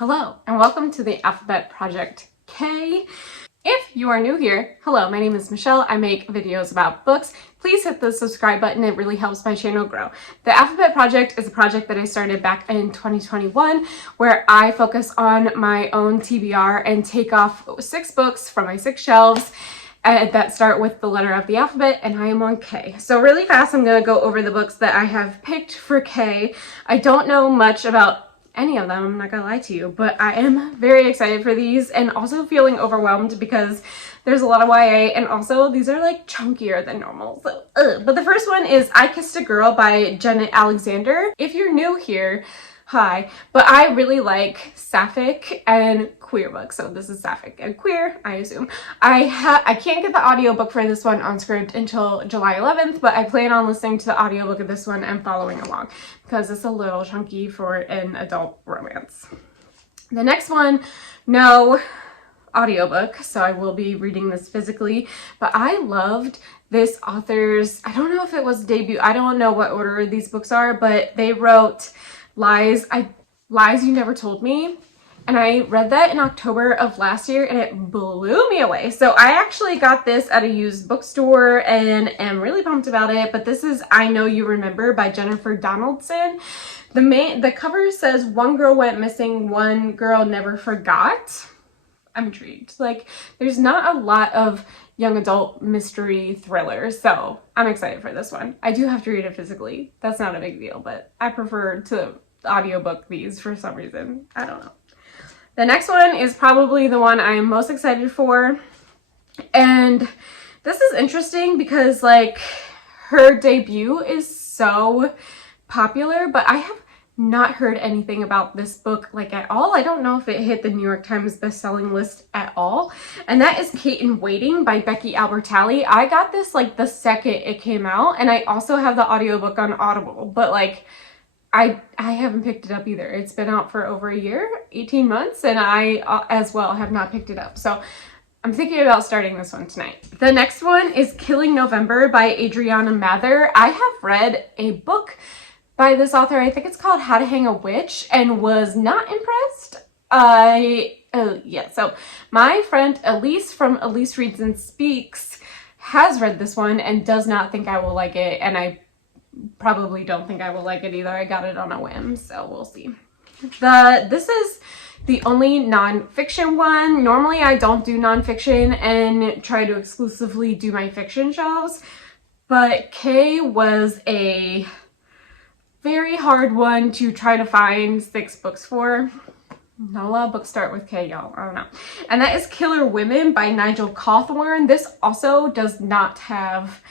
Hello, and welcome to the Alphabet Project K. If you are new here, hello, my name is Michelle. I make videos about books. Please hit the subscribe button. It really helps my channel grow. The Alphabet Project is a project that I started back in 2021 where I focus on my own TBR and take off 6 books from my 6 shelves that start with the letter of the alphabet, and I am on K. So really fast, I'm going to go over the books that I have picked for K. I don't know much about any of them, I'm not gonna lie to you, but I am very excited for these and also feeling overwhelmed because there's a lot of YA, and also these are like chunkier than normal. So, But the first one is I Kissed a Girl by Janet Alexander. If you're new here, hi, but I really like sapphic and queer books, so this is sapphic and queer, I assume. I can't get the audiobook for this one on Scribd until July 11th, but I plan on listening to the audiobook of this one and following along because it's a little chunky for an adult romance. The next one, no audiobook, so I will be reading this physically, but I loved this author's, I don't know if it was debut, I don't know what order these books are, but they wrote Lies You Never Told Me, and I read that in October of last year and it blew me away. So I actually got this at a used bookstore and am really pumped about it. But this is I Know You Remember by Jennifer Donaldson. The cover says one girl went missing, one girl never forgot. I'm intrigued. Like, there's not a lot of young adult mystery thrillers, so I'm excited for this one. I do have to read it physically. That's not a big deal, but I prefer to audiobook these for some reason. I don't know. The next one is probably the one I am most excited for, and this is interesting because like her debut is so popular, but I have not heard anything about this book like at all. I don't know if it hit the New York Times bestselling list at all, and that is Kate in Waiting by Becky Albertalli. I got this like the second it came out, and I also have the audiobook on Audible, but like I haven't picked it up either. It's been out for over a year, 18 months, and I as well have not picked it up. So I'm thinking about starting this one tonight. The next one is Killing November by Adriana Mather. I have read a book by this author, I think it's called How to Hang a Witch, and was not impressed. So my friend Elise from Elise Reads and Speaks has read this one and does not think I will like it, and I probably don't think I will like it either. I got it on a whim, so we'll see. This is the only nonfiction one. Normally I don't do nonfiction and try to exclusively do my fiction shelves, but K was a very hard one to try to find 6 books for. Not a lot of books start with K, y'all. I don't know. And that is Killer Women by Nigel Cawthorne. This also does not have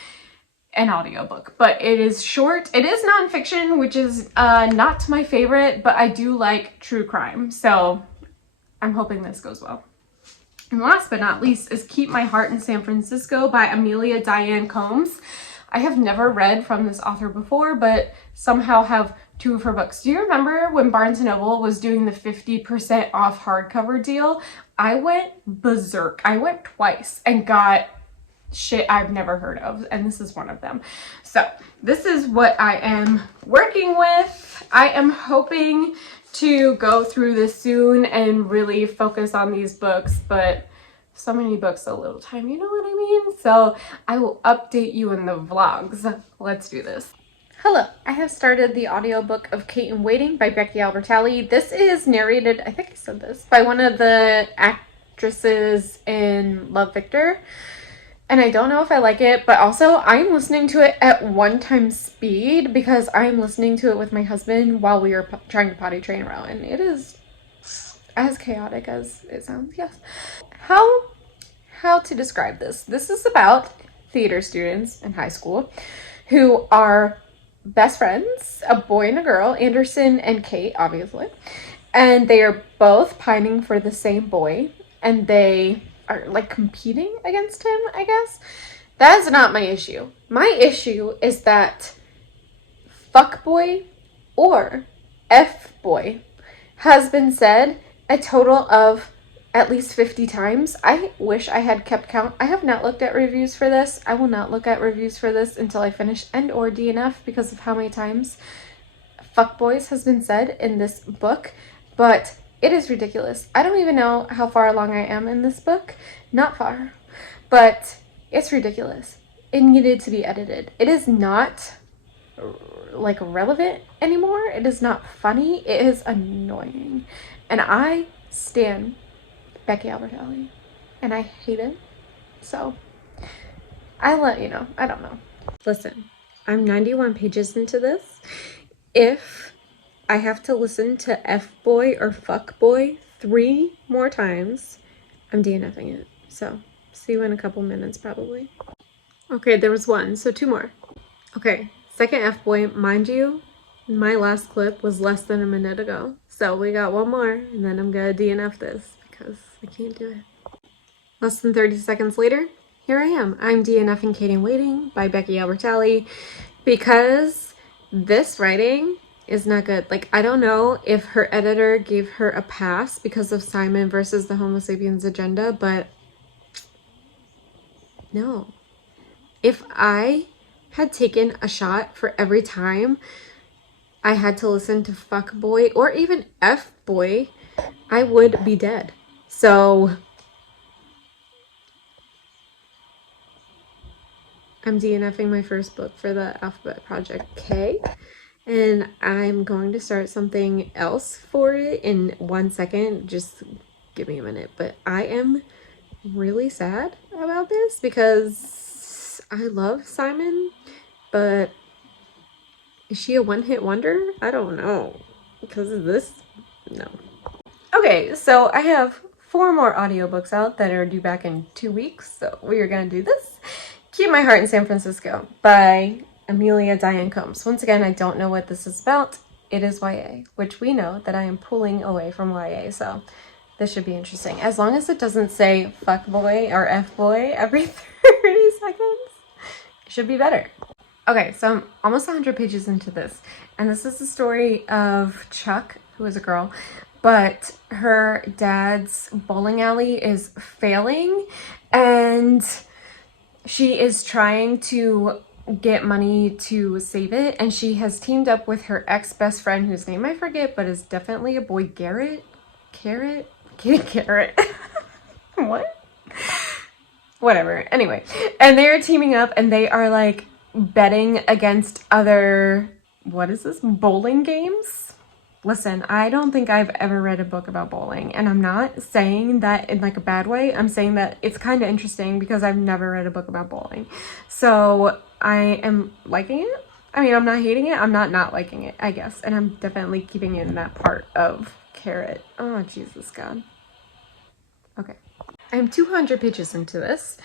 an audiobook, but it is short. It is nonfiction, which is not my favorite, but I do like true crime, so I'm hoping this goes well. And last but not least is Keep My Heart in San Francisco by Amelia Diane Combs. I have never read from this author before, but somehow have 2 of her books. Do you remember when Barnes & Noble was doing the 50% off hardcover deal? I went berserk. I went twice and got shit I've never heard of, and this is one of them. So this is what I am working with. I am hoping to go through this soon and really focus on these books, but so many books, so little time, you know what I mean? So I will update you in the vlogs. Let's do this. Hello, I have started the audiobook of Kate in Waiting by Becky Albertalli. This is narrated, I think I said this, by one of the actresses in Love, Victor. And I don't know if I like it, but also I'm listening to it at 1x speed because I'm listening to it with my husband while we are trying to potty train around, and it is as chaotic as it sounds, yes. How to describe this? This is about theater students in high school who are best friends, a boy and a girl, Anderson and Kate, obviously, and they are both pining for the same boy, and they are like competing against him, I guess. That is not my issue. My issue is that fuckboy or F-boy has been said a total of at least 50 times. I wish I had kept count. I have not looked at reviews for this. I will not look at reviews for this until I finish and or DNF because of how many times fuckboys has been said in this book. But It is ridiculous. I don't even know how far along I am in this book. Not far. But it's ridiculous. It needed to be edited. It is not like relevant anymore. It is not funny. It is annoying. And I stan Becky Albertalli. And I hate it. So I'll let you know. I don't know. Listen, I'm 91 pages into this. If I have to listen to F-boy or fuck-boy 3 more times, I'm DNFing it. So, see you in a couple minutes probably. Okay, there was 1, so 2 more. Okay, second F-boy, mind you, my last clip was less than a minute ago. So we got 1 more, and then I'm gonna DNF this because I can't do it. Less than 30 seconds later, here I am. I'm DNFing Katie Waiting by Becky Albertalli because this writing is not good. Like, I don't know if her editor gave her a pass because of Simon versus the Homo sapiens agenda, but no. If I had taken a shot for every time I had to listen to fuckboy or even F-boy, I would be dead. So I'm DNFing my first book for the Alphabet Project K, and I'm going to start something else for it in 1 second. Just give me a minute. But I am really sad about this because I love Simon, but is she a one-hit wonder? I don't know. Because of this? No. Okay, so I have 4 more audiobooks out that are due back in 2 weeks, so we are going to do this. Keep My Heart in San Francisco by Amelia Diane Combs. Once again, I don't know what this is about. It is YA, which we know that I am pulling away from YA, so this should be interesting. As long as it doesn't say fuck boy or F boy every 30 seconds, it should be better. Okay, so I'm almost 100 pages into this, and this is the story of Chuck, who is a girl, but her dad's bowling alley is failing, and she is trying to get money to save it, and she has teamed up with her ex-best friend, whose name I forget, but is definitely a boy, Garrett? Carrot? Carrot. What? Whatever. Anyway, and they're teaming up, and they are like betting against other, what is this, bowling games? Listen, I don't think I've ever read a book about bowling, and I'm not saying that in like a bad way. I'm saying that it's kind of interesting because I've never read a book about bowling. So I am liking it. I mean, I'm not hating it. I'm not liking it, I guess. And I'm definitely keeping it in that part of Carrot. Oh, Jesus God. Okay. I'm 200 pages into this,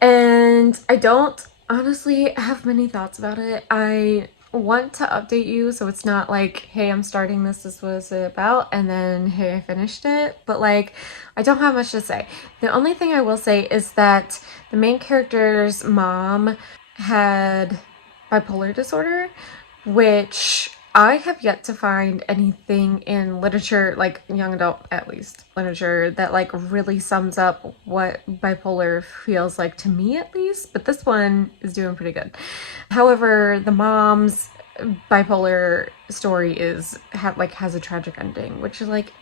and I don't honestly have many thoughts about it. I want to update you so it's not like, hey, I'm starting this was it about, and then hey, I finished it. But like, I don't have much to say. The only thing I will say is that the main character's mom had bipolar disorder, which I have yet to find anything in literature, like young adult at least literature, that like really sums up what bipolar feels like, to me at least, but this one is doing pretty good. However, the mom's bipolar story has a tragic ending, which is like,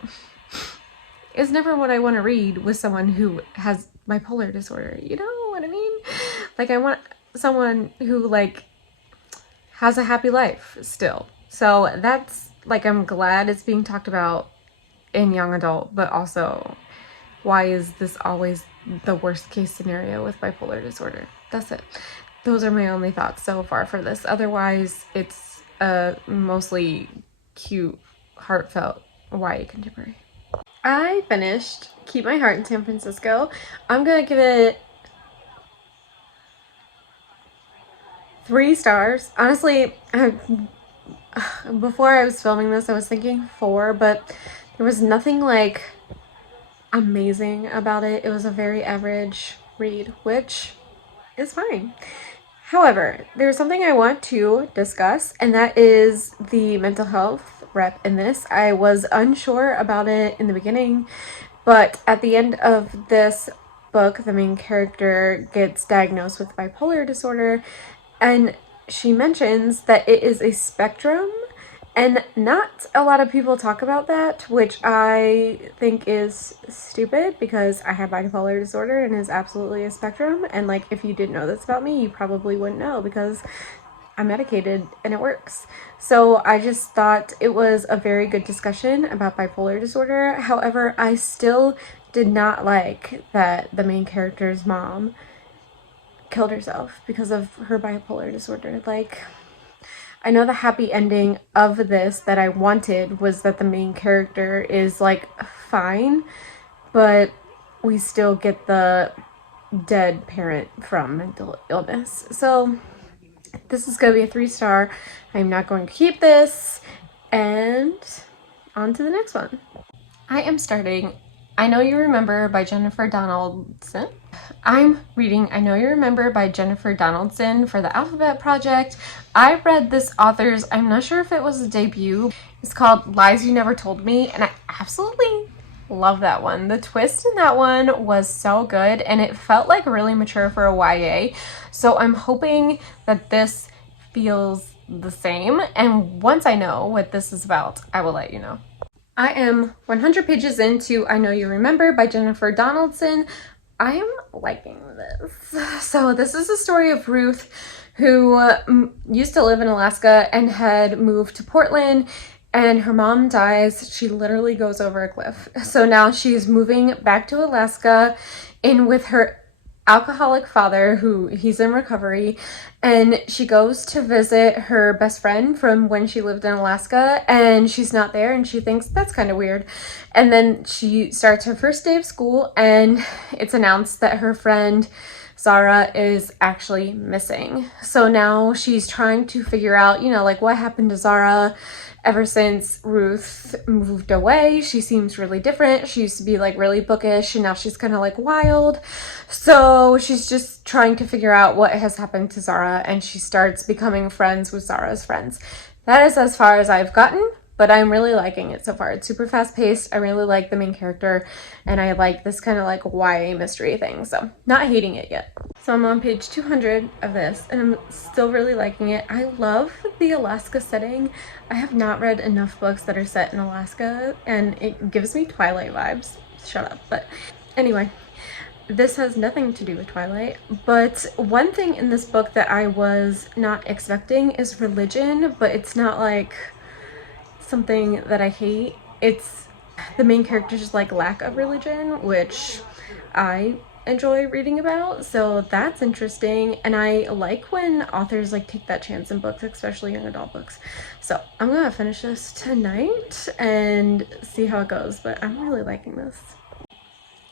is never what I want to read with someone who has bipolar disorder. You know what I mean? Like, I want someone who like has a happy life still. So that's like, I'm glad it's being talked about in young adult, but also, why is this always the worst case scenario with bipolar disorder? That's it. Those are my only thoughts so far for this. Otherwise, it's a mostly cute, heartfelt YA contemporary. I finished Keep My Heart in San Francisco. I'm gonna give it 3 stars. Honestly, before I was filming this, I was thinking 4, but there was nothing like amazing about it. It was a very average read, which is fine. However, there's something I want to discuss, and that is the mental health rep in this. I was unsure about it in the beginning, but at the end of this book, the main character gets diagnosed with bipolar disorder, and she mentions that it is a spectrum, And not a lot of people talk about that, which I think is stupid because I have bipolar disorder and is absolutely a spectrum. And like, if you didn't know this about me, you probably wouldn't know because I'm medicated and it works. So I just thought it was a very good discussion about bipolar disorder. However, I still did not like that the main character's mom killed herself because of her bipolar disorder. Like, I know the happy ending of this that I wanted was that the main character is like fine, but we still get the dead parent from mental illness. So this is going to be a 3-star. I'm not going to keep this. And on to the next one. I am starting I Know You Remember by Jennifer Donaldson. I'm reading I Know You Remember by Jennifer Donaldson for the Alphabet Project. I read this author's, I'm not sure if it was a debut. It's called Lies You Never Told Me, and I absolutely love that one. The twist in that one was so good, and it felt like really mature for a YA. So I'm hoping that this feels the same, and once I know what this is about, I will let you know. I am 100 pages into I Know You Remember by Jennifer Donaldson. I am liking this. So this is the story of Ruth, who used to live in Alaska and had moved to Portland, and her mom dies. She literally goes over a cliff. So now she's moving back to Alaska in with her alcoholic father, who he's in recovery, and she goes to visit her best friend from when she lived in Alaska, and she's not there, and she thinks that's kind of weird. And then she starts her first day of school, and it's announced that her friend Zara is actually missing. So now she's trying to figure out, you know, like what happened to Zara. Ever since Ruth moved away, she seems really different. She used to be like really bookish, and now she's kind of like wild. So she's just trying to figure out what has happened to Zara, and she starts becoming friends with Zara's friends. That is as far as I've gotten, but I'm really liking it so far. It's super fast paced. I really like the main character, and I like this kind of like YA mystery thing. So not hating it yet. So I'm on page 200 of this, and I'm still really liking it. I love the Alaska setting. I have not read enough books that are set in Alaska, and it gives me Twilight vibes. Shut up. But anyway, this has nothing to do with Twilight, but one thing in this book that I was not expecting is religion, but it's not like something that I hate. It's the main character's like lack of religion, which I enjoy reading about, so that's interesting. And I like when authors like take that chance in books, especially young adult books. So I'm gonna finish this tonight and see how it goes, but I'm really liking this.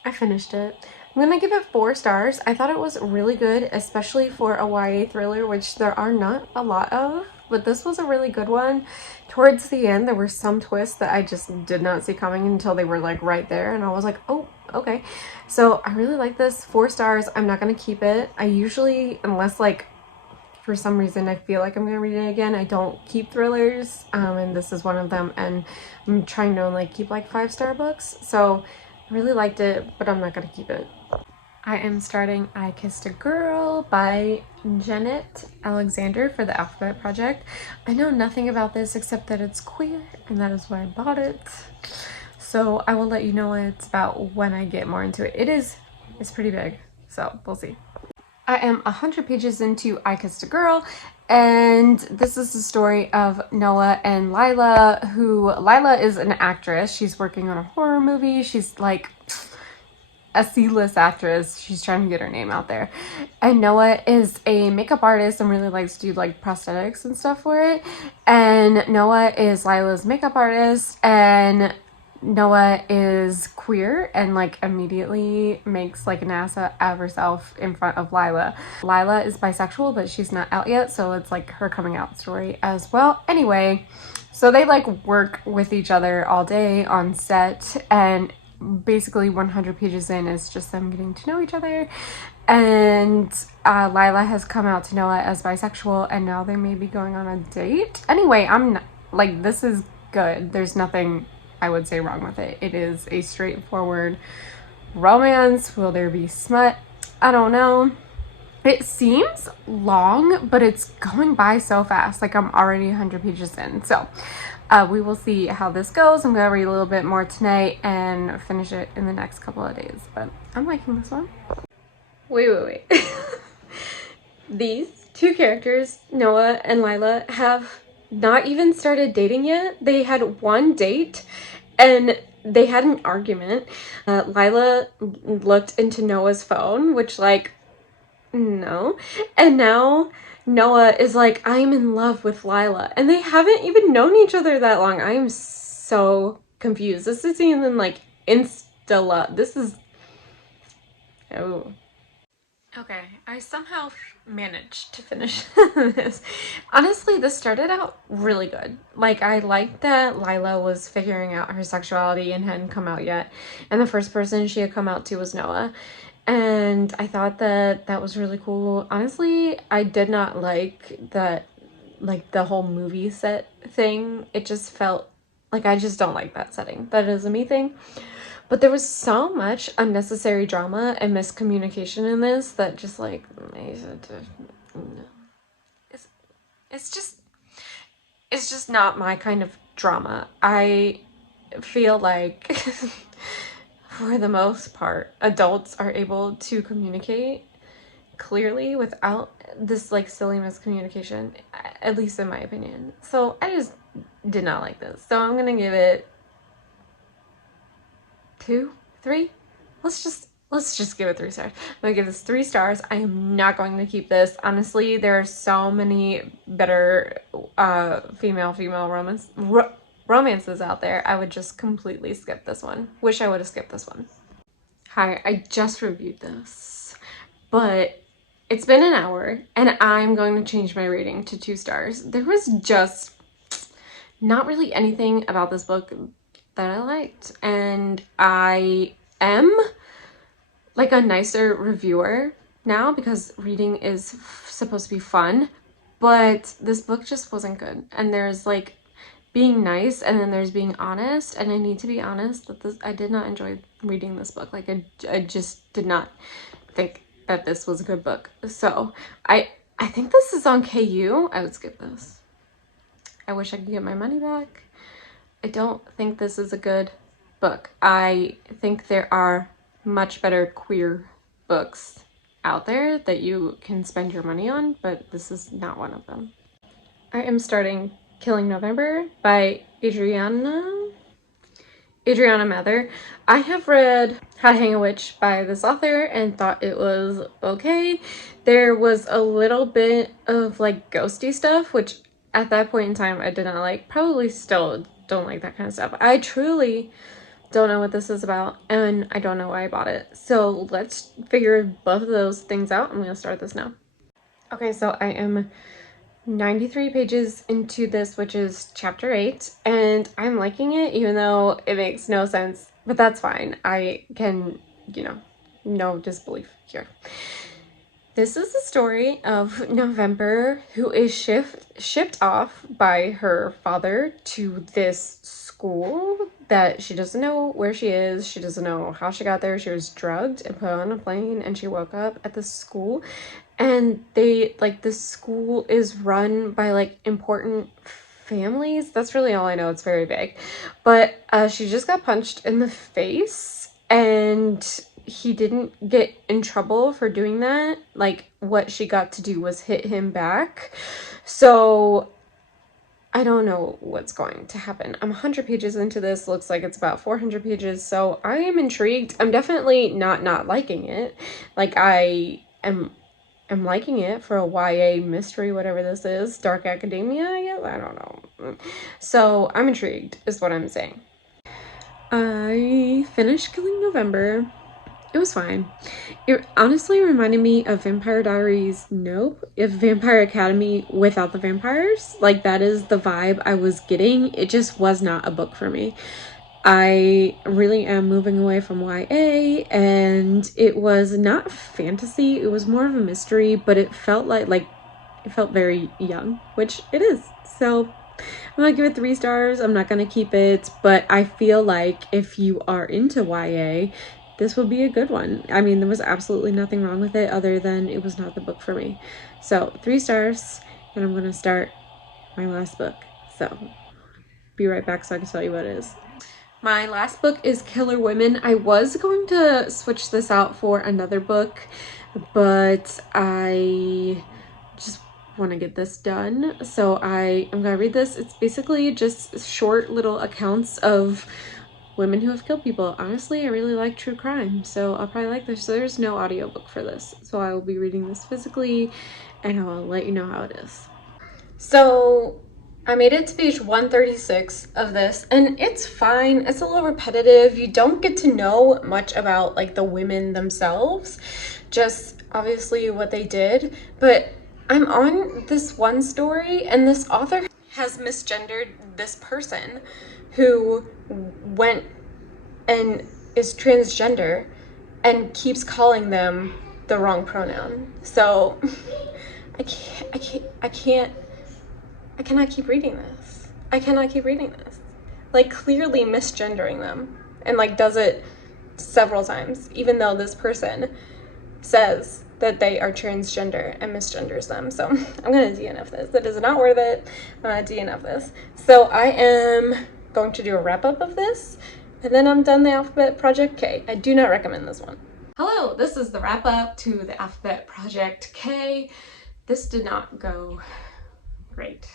I finished it. I'm gonna give it 4 stars. I thought it was really good, especially for a YA thriller, which there are not a lot of, but this was a really good one. Towards the end, there were some twists that I just did not see coming until they were like right there, and I was like, oh, okay. So I really like this. 4 stars. I'm not gonna keep it. I usually, unless like for some reason I feel like I'm gonna read it again, I don't keep thrillers, and this is one of them, and I'm trying to only keep like 5-star books. So I really liked it, but I'm not gonna keep it. I am starting I Kissed a Girl by Janet Alexander for the Alphabet Project. I know nothing about this except that it's queer, and that is why I bought it. So I will let you know what it's about when I get more into it. It's pretty big, so we'll see. I am 100 pages into I Kissed a Girl, and this is the story of Noah and Lila, who Lila is an actress. She's working on a horror movie. She's like a C-list actress. She's trying to get her name out there. And Noah is a makeup artist and really likes to do like prosthetics and stuff for it. And Noah is Lila's makeup artist, and Noah is queer and like immediately makes like an ass out of herself in front of Lila. Lila is bisexual, but she's not out yet, so it's like her coming out story as well. Anyway, so they like work with each other all day on set, and basically 100 pages in is just them getting to know each other. And Lila has come out to Noah as bisexual, and now they may be going on a date. Anyway, I'm not, like, this is good. There's nothing I would say wrong with it. It is a straightforward romance. Will there be smut? I don't know. It seems long, but it's going by so fast. Like, I'm already 100 pages in. So we will see how this goes. I'm gonna read a little bit more tonight and finish it in the next couple of days, but I'm liking this one. Wait. These two characters, Noah and Lila, have not even started dating yet. They had one date and they had an argument. Lila looked into Noah's phone, which, like, no. And now Noah is like, I'm in love with Lila. And they haven't even known each other that long. I am so confused. This isn't even like insta-love. This is... oh. Okay, I somehow managed to finish this. Honestly, this started out really good. Like, I liked that Lila was figuring out her sexuality and hadn't come out yet. And the first person she had come out to was Noah. And I thought that that was really cool. Honestly, I did not like that, like, the whole movie set thing. It just felt like, I just don't like that setting. That is a me thing. But there was so much unnecessary drama and miscommunication in this that just, like, it's just not my kind of drama. I feel like for the most part, adults are able to communicate clearly without this, like, silly miscommunication, at least in my opinion. So I just did not like this. So I'm gonna give it 2, 3. Let's just give it 3 stars. I'm gonna give this 3 stars. I am not going to keep this. Honestly, there are so many better female romances out there. I would just completely skip this one. Wish I would have skipped this one. Hi, I just reviewed this, but it's been an hour and I'm going to change my rating to 2 stars. There was just not really anything about this book that I liked, and I am like a nicer reviewer now because reading is supposed to be fun, but this book just wasn't good. And there's, like, being nice and then there's being honest, and I need to be honest that I did not enjoy reading this book. Like, I just did not think that this was a good book. So I think this is on KU. I would skip this. I wish I could get my money back. I don't think this is a good book. I think there are much better queer books out there that you can spend your money on, but this is not one of them. I am starting Killing November by Adriana Mather. I have read How to Hang a Witch by this author and thought it was okay. There was a little bit of, like, ghosty stuff, which at that point in time I did not like. Probably still don't like that kind of stuff. I truly don't know what this is about, and I don't know why I bought it. So let's figure both of those things out. I'm gonna start this now. Okay, so I am 93 pages into this, which is chapter 8, and I'm liking it, even though it makes no sense, but that's fine. I can, no disbelief here. This is the story of November, who is shipped off by her father to this school that she doesn't know where she is. She doesn't know how she got there. She was drugged and put on a plane, and she woke up at this school. And this school is run by, like, important families. That's really all I know. It's very vague. But she just got punched in the face, and he didn't get in trouble for doing that. Like, what she got to do was hit him back. So I don't know what's going to happen. I'm 100 pages into this. Looks like it's about 400 pages. So I am intrigued. I'm definitely not liking it. Like, I am liking it for a YA mystery, whatever this is. Dark academia, I guess? I don't know. So I'm intrigued, is what I'm saying. I finished Killing November. It was fine. It honestly reminded me of Vampire Diaries, if Vampire Academy without the vampires. Like, that is the vibe I was getting. It just was not a book for me. I really am moving away from YA, and it was not fantasy. It was more of a mystery, but it felt like it felt very young, which it is. So I'm gonna give it 3 stars. I'm not gonna keep it, but I feel like if you are into YA, this would be a good one. I mean, there was absolutely nothing wrong with it other than it was not the book for me. So 3 stars, and I'm gonna start my last book. So be right back so I can tell you what it is. My last book is Killer Women. I was going to switch this out for another book, but I just want to get this done. So I am gonna read this. It's basically just short little accounts of women who have killed people. Honestly, I really like true crime, so I'll probably like this. So there's no audiobook for this, so I will be reading this physically, and I will let you know how it is. So I made it to page 136 of this, and it's fine. It's a little repetitive. You don't get to know much about like the women themselves, just obviously what they did. But I'm on this one story, and this author has misgendered this person who went and is transgender and keeps calling them the wrong pronoun. So I cannot keep reading this. I cannot keep reading this. Like, clearly misgendering them, and like does it several times, even though this person says that they are transgender and misgenders them. So I'm gonna DNF this. It is not worth it. I'm gonna DNF this. So I am going to do a wrap up of this, and then I'm done the Alphabet Project K. I do not recommend this one. Hello, this is the wrap up to the Alphabet Project K. This did not go great.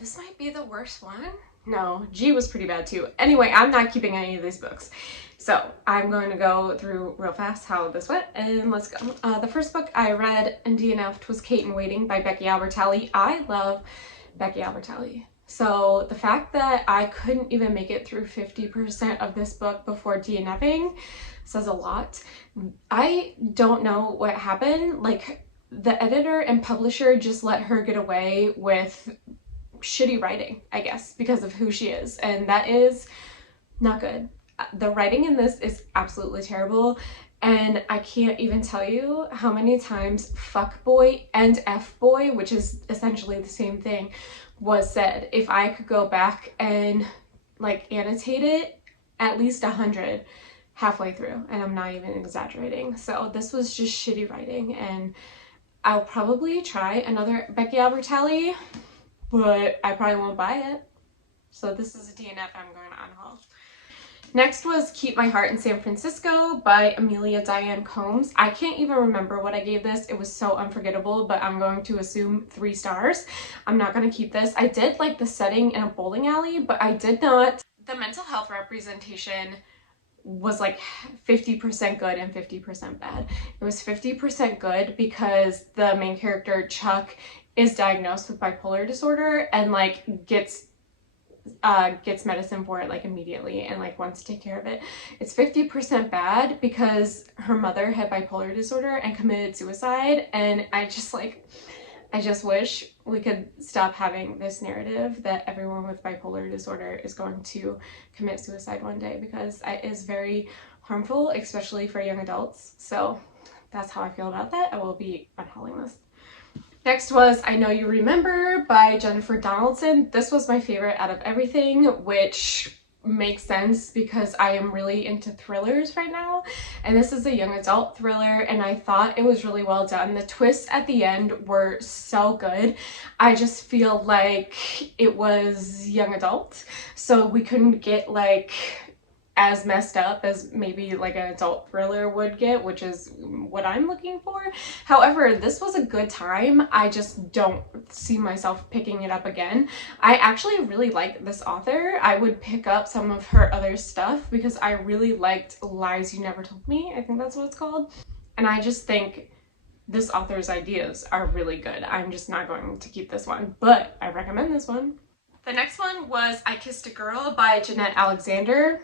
This might be the worst one. No, G was pretty bad too. Anyway, I'm not keeping any of these books. So I'm going to go through real fast how this went, and let's go. The first book I read and DNF'd was Kate in Waiting by Becky Albertalli. I love Becky Albertalli. So the fact that I couldn't even make it through 50% of this book before DNFing says a lot. I don't know what happened. Like, the editor and publisher just let her get away with shitty writing, I guess, because of who she is, and that is not good. The writing in this is absolutely terrible, and I can't even tell you how many times fuckboy and f-boy, which is essentially the same thing, was said. If I could go back and like annotate it, at least 100 halfway through, and I'm not even exaggerating. So this was just shitty writing, and I'll probably try another Becky Albertalli, but I probably won't buy it. So this is a DNF I'm going to unhaul. Next was Keep My Heart in San Francisco by Amelia Diane Combs. I can't even remember what I gave this. It was so unforgettable, but I'm going to assume 3 stars. I'm not going to keep this. I did like the setting in a bowling alley, but I did not. The mental health representation was like 50% good and 50% bad. It was 50% good because the main character, Chuck, is diagnosed with bipolar disorder and like gets medicine for it like immediately and like wants to take care of it. It's 50% bad because her mother had bipolar disorder and committed suicide, and I just wish we could stop having this narrative that everyone with bipolar disorder is going to commit suicide one day, because it is very harmful, especially for young adults. So that's how I feel about that. I will be unhauling this. Next was I Know You Remember by Jennifer Donaldson. This was my favorite out of everything, which makes sense because I am really into thrillers right now, and this is a young adult thriller, and I thought it was really well done. The twists at the end were so good. I just feel like it was young adult, so we couldn't get like as messed up as maybe like an adult thriller would get, which is what I'm looking for. However, this was a good time. I just don't see myself picking it up again. I actually really like this author. I would pick up some of her other stuff because I really liked Lies You Never Told Me. I think that's what it's called. And I just think this author's ideas are really good. I'm just not going to keep this one, but I recommend this one. The next one was I Kissed a Girl by Jeanette Alexander.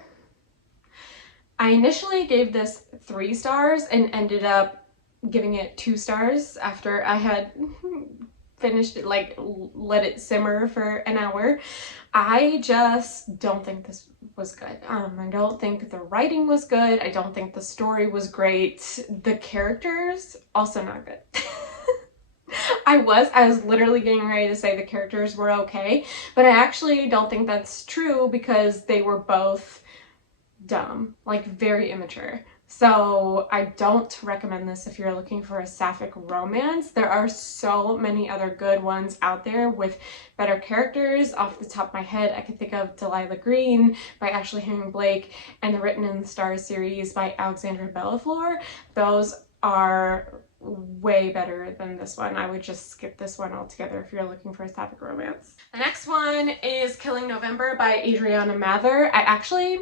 I initially gave this 3 stars and ended up giving it 2 stars after I had finished it, like let it simmer for an hour. I just don't think this was good. I don't think the writing was good. I don't think the story was great. The characters, also not good. I was literally getting ready to say the characters were okay, but I actually don't think that's true because they were both dumb, like very immature. So I don't recommend this if you're looking for a sapphic romance. There are so many other good ones out there with better characters. Off the top of my head, I could think of Delilah Green by Ashley Herring Blake and the Written in the Stars series by Alexandra Bellafleur. Those are way better than this one. I would just skip this one altogether if you're looking for a sapphic romance. The next one is Killing November by Adriana Mather. I actually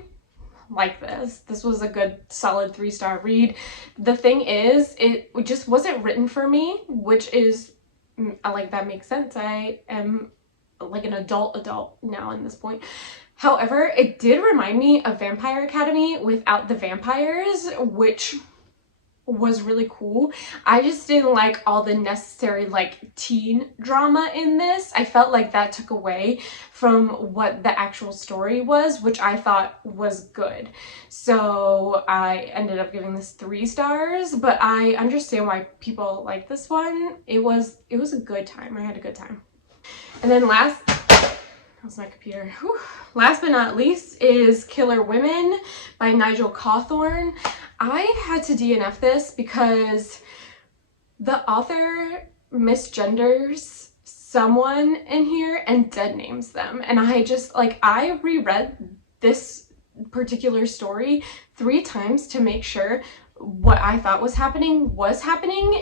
like this. This was a good solid 3-star read. The thing is, it just wasn't written for me, which is, like, that makes sense. I am like an adult now in this point. However, it did remind me of Vampire Academy without the vampires, which was really cool. I just didn't like all the necessary like teen drama in this. I felt like that took away from what the actual story was, which I thought was good. So I ended up giving this 3 stars, but I understand why people like this one. It was a good time. I had a good time. And then how's my computer? Whew. Last but not least is Killer Women by Nigel Cawthorne. I had to DNF this because the author misgenders someone in here and dead names them. And I just, like, I reread this particular story 3 times to make sure what I thought was happening,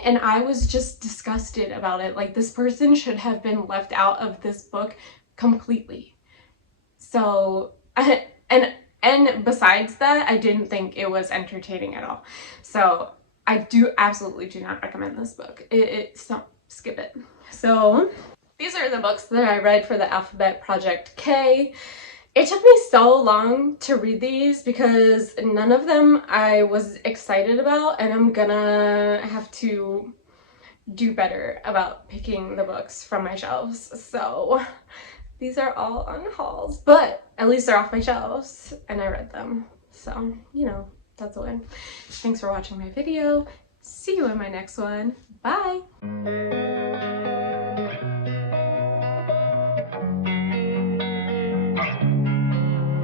and I was just disgusted about it. Like, this person should have been left out of this book completely. So, and besides that, I didn't think it was entertaining at all. So I absolutely do not recommend this book. Skip it. So these are the books that I read for the Alphabet Project K. It took me so long to read these because none of them I was excited about, and I'm gonna have to do better about picking the books from my shelves. So these are all on hauls, but at least they're off my shelves and I read them. So, you know, that's a win. Thanks for watching my video. See you in my next one. Bye!